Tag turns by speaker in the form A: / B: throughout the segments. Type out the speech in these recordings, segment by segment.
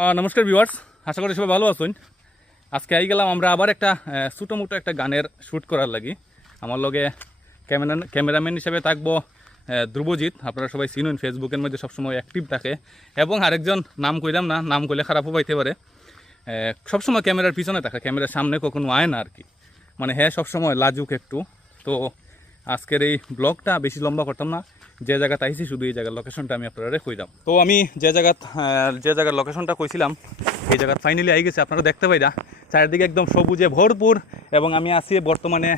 A: নমস্কার ভিউয়ার্স আশা করি সবাই ভালো আছেন। আজকে আই গেলাম আমরা আবার একটা ছোটো মোটো একটা গানের শ্যুট করার লাগি। আমার লগে ক্যামেরা ক্যামেরাম্যান হিসেবে থাকব ধ্রুবজিৎ। আপনারা সবাই চিনুন ফেসবুকের মধ্যে সবসময় অ্যাক্টিভ থাকে। এবং আরেকজন, নাম কইলাম না, নাম কইলে খারাপও পাইতে পারে। সবসময় ক্যামেরার পিছনে থাকে ক্যামেরার সামনে কখনো আয় না আর কি। মানে হ্যাঁ সবসময় লাজুক একটু। তো আজকের এই ব্লগটা বেশি লম্বা করতাম না। যে জায়গাতে আইছি শুধু এই জায়গার লোকেশনটা আমি আপনারা কইলাম তো আমি যে জায়গাত আহ, যে জায়গার লোকেশনটা কইছিলাম এই জায়গাত ফাইনালি আই গেছে আপনারা দেখতে পাই না চারিদিকে একদম সবুজে ভরপুর এবং আমি আছি বর্তমানে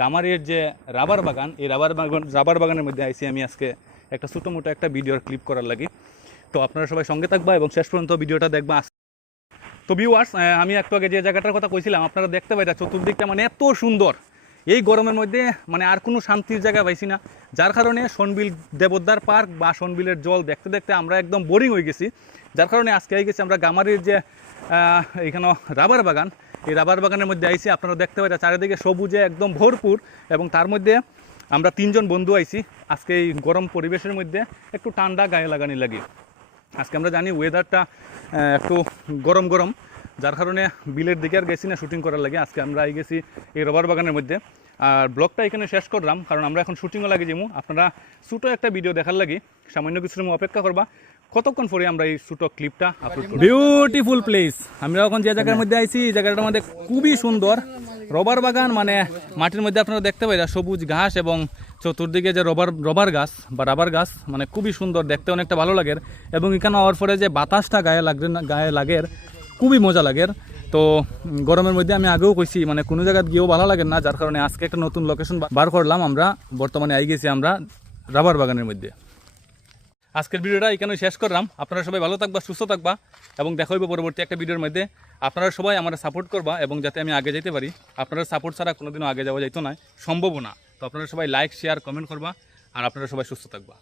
A: গামারির যে রাবার বাগান এই রাবার বাগান রাবার বাগানের মধ্যে আইসি আমি আজকে একটা ছোটো মোটো একটা ভিডিওর ক্লিপ করার লাগি। তো আপনারা সবাই সঙ্গে থাকবা এবং শেষ পর্যন্ত ভিডিওটা দেখবা। তো ভিউয়ার্স আমি একটু আগে যে জায়গাটার কথা কইছিলাম আপনারা দেখতে পাইরা চতুর্দিকটা মানে এত সুন্দর। এই গরমের মধ্যে মানে আর কোনো শান্তির জায়গা পাইছি না। যার কারণে সনবিল দেবদার পার্ক বা সনবিলের জল দেখতে দেখতে আমরা একদম বোরিং হয়ে গেছি। যার কারণে আজকে আই গেছি আমরা গামারির যে এখানে রাবার বাগান, এই রাবার বাগানের মধ্যে আইছি, আপনারা দেখতে পাইরা চারিদিকে সবুজে একদম ভরপুর এবং তার মধ্যে আমরা তিনজন বন্ধু আইছি। আজকে এই গরম পরিবেশের মধ্যে একটু ঠান্ডা গায়ে লাগানি লাগে। আজকে আমরা জানি ওয়েদারটা একটু গরম গরম। যার কারণে বিলের দিকে আর গেছি না শুটিং করার লাগে। আজকে আমরা আই গেছি এই রবার বাগানের মধ্যে। আর ব্লগটা এখানে শেষ করলাম, কারণ আমরা এখন শুটিংও লাগে যাব। আপনারা ছোটো একটা ভিডিও দেখার লাগে, সামান্য কিছু অপেক্ষা করবা। কতক্ষণ পরে আমরা এই ছোটো ক্লিপটা আপলোড বিউটিফুল প্লেস আমরা এখন যে জায়গার মধ্যে আইছি, এই জায়গাটার মধ্যে খুবই সুন্দর। রবার বাগান মানে মাটির মধ্যে আপনারা দেখতে পাইরা সবুজ ঘাস এবং চতুর্দিকে যে রবার রবার গাছ বা রাবার গাছ মানে খুবই সুন্দর, দেখতে অনেকটা ভালো লাগে। এবং এখানে হওয়ার পরে যে বাতাসটা গায়ে লাগে না, গায়ে লাগে খুবই মজা লাগে। তো গরমের মধ্যে আমি আগেও কইছি মানে কোনো জায়গায় গিয়েও ভালো লাগে না, যার কারণে আজকে একটা নতুন লোকেশন বার করলাম আমরা। বর্তমানে আই গেছি আমরা রাবার বাগানের মধ্যে। আজকের ভিডিওটা এখানে শেষ করলাম। আপনারা সবাই ভালো থাকবা, সুস্থ থাকবা এবং দেখা হইব পরবর্তী একটা ভিডিওর মধ্যে। আপনারা সবাই আমার সাপোর্ট করবা এবং যাতে আমি আগে যেতে পারি। আপনারা সাপোর্ট ছাড়া কোনোদিনও আগে যাওয়া যাইতো না, সম্ভবও না। তো আপনারা সবাই লাইক শেয়ার কমেন্ট করবা আর আপনারা সবাই সুস্থ থাকবা।